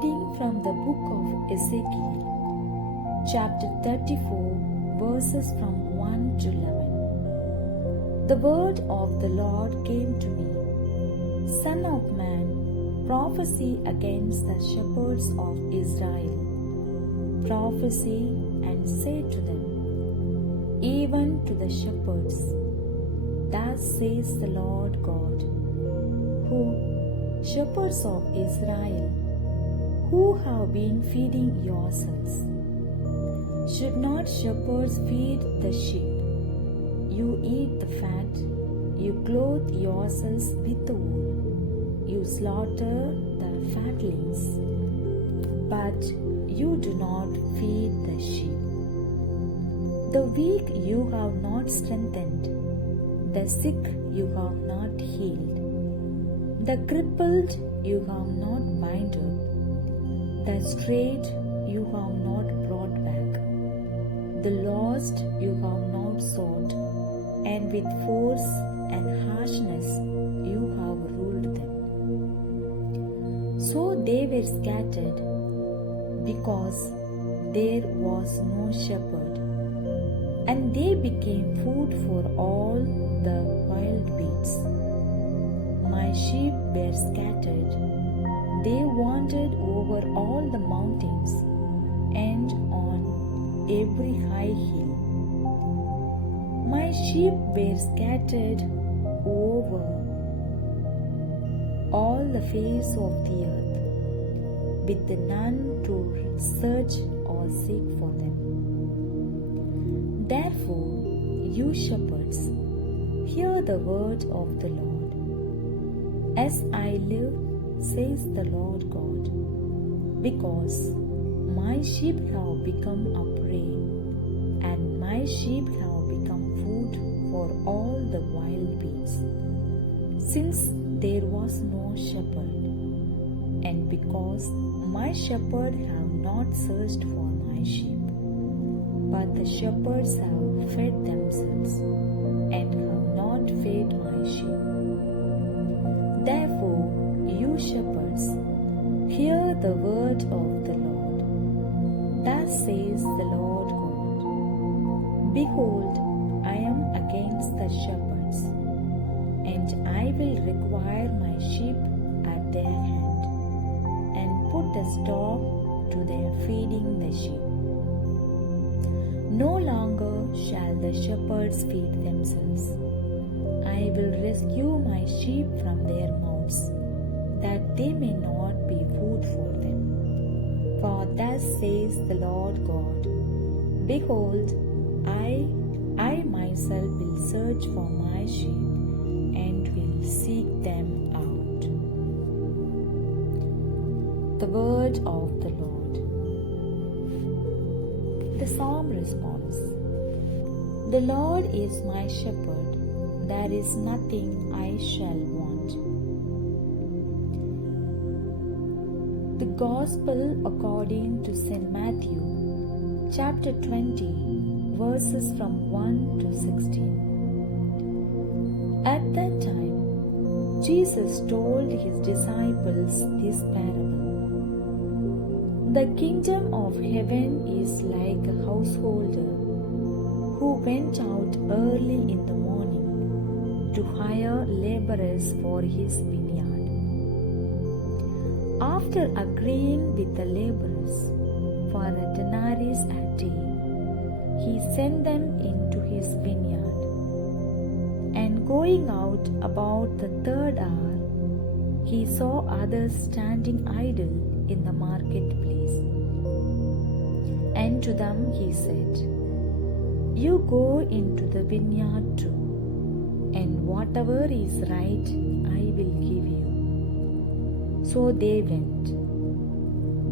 Reading from the book of Ezekiel, chapter 34, verses from 1 to 11. The word of the Lord came to me, Son of man, prophesy against the shepherds of Israel. Prophesy and say to them, even to the shepherds, thus says the Lord God, who, shepherds of Israel, who have been feeding yourselves. Should not shepherds feed the sheep? You eat the fat, you clothe yourselves with the wool, you slaughter the fatlings, but you do not feed the sheep. The weak you have not strengthened, the sick you have not healed, the crippled you have not bound up, the strayed you have not brought back, the lost you have not sought, and with force and harshness you have ruled them. So they were scattered, because there was no shepherd, and they became food for all the wild beasts. My sheep were scattered, they wandered over all the mountains and on every high hill. My sheep were scattered over all the face of the earth, with none to search or seek for them. Therefore, you shepherds, hear the word of the Lord. As I live, says the Lord God, because my sheep have become a prey, and my sheep have become food for all the wild beasts, since there was no shepherd, and because my shepherd have not searched for my sheep, but the shepherds have fed themselves, and have not fed my sheep. Therefore, you shepherds, hear the word of the Lord. Thus says the Lord God, behold, I am against the shepherds, and I will require my sheep at their hand, and put a stop to their feeding the sheep. No longer shall the shepherds feed themselves. I will rescue my sheep from their mouths, that they may not be food for them. For thus says the Lord God, behold, I myself will search for my sheep, and will seek them out. The word of the Lord. The psalm response. The Lord is my shepherd, there is nothing I shall want. The Gospel according to St. Matthew, chapter 20, verses from 1 to 16. At that time, Jesus told his disciples this parable. The kingdom of heaven is like a householder who went out early in the morning to hire laborers for his vineyard. After agreeing with the laborers for a denarius a day, he sent them into his vineyard. And going out about the third hour, he saw others standing idle in the marketplace. And to them he said, you go into the vineyard too, and whatever is right I will give you. So they went.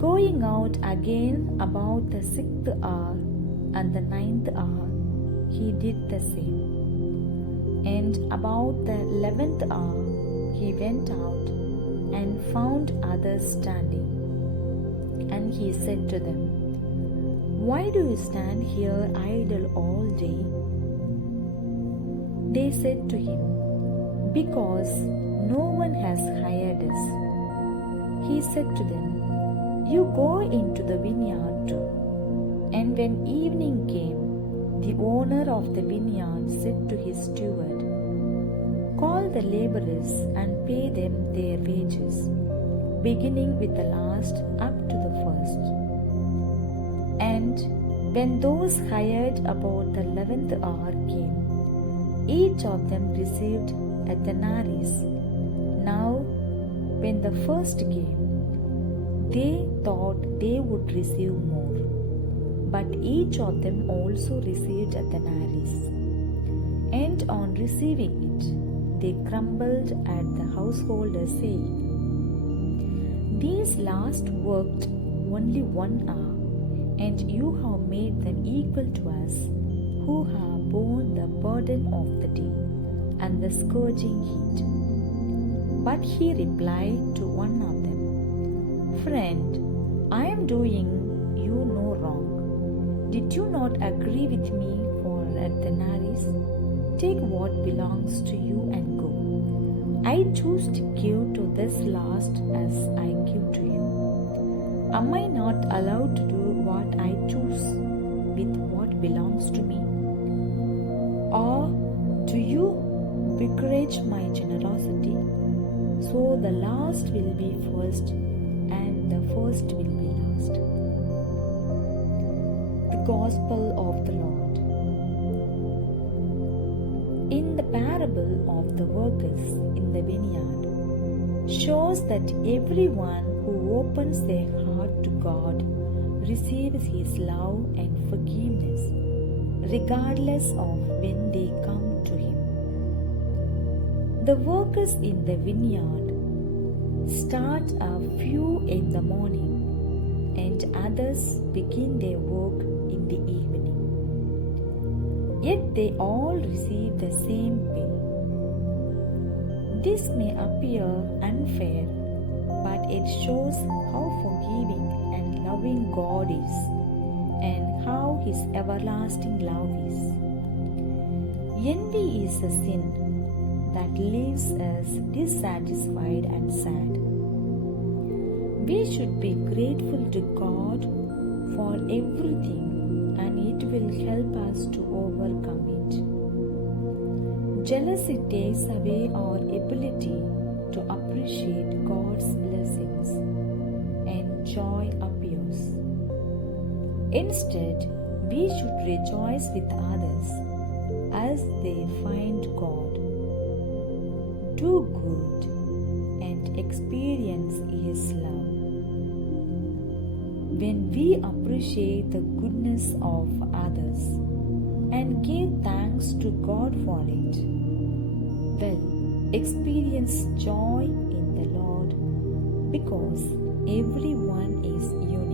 Going out again about the 6th hour and the 9th hour, he did the same. And about the 11th hour, he went out and found others standing. And he said to them, why do you stand here idle all day? They said to him, because no one has hired us. He said to them, You go into the vineyard too. And when evening came, the owner of the vineyard said to his steward, Call the laborers and pay them their wages, beginning with the last up to the first. And when those hired about the 11th hour came, each of them received a denarius. Now, when the first came, they thought they would receive more, but each of them also received a denarius. And on receiving it, they grumbled at the householder, saying, These last worked only 1 hour, and you have made them equal to us, who have borne the burden of the day and the scourging heat. But he replied to one of them, Friend, I am doing you no wrong. Did you not agree with me for a denarius? Take what belongs to you and go. I choose to give to this last as I give to you. Am I not allowed to do what I choose with what belongs to me? Or do you begrudge my generosity? So the last will be first and the first will be last. The Gospel of the Lord. In the parable of the workers in the vineyard shows that everyone who opens their heart to God receives His love and forgiveness, regardless of when they come to Him. The workers in the vineyard start a few in the morning, and others begin their work in the evening. Yet they all receive the same pay. This may appear unfair, but it shows how forgiving and loving God is and how His everlasting love is. Envy is a sin that leaves us dissatisfied and sad. We should be grateful to God for everything, and it will help us to overcome it. Jealousy takes away our ability to appreciate God's blessings, and joy appears. Instead, we should rejoice with others as they find God, do good, and experience His love. When we appreciate the goodness of others and give thanks to God for it, we'll experience joy in the Lord, because everyone is unique.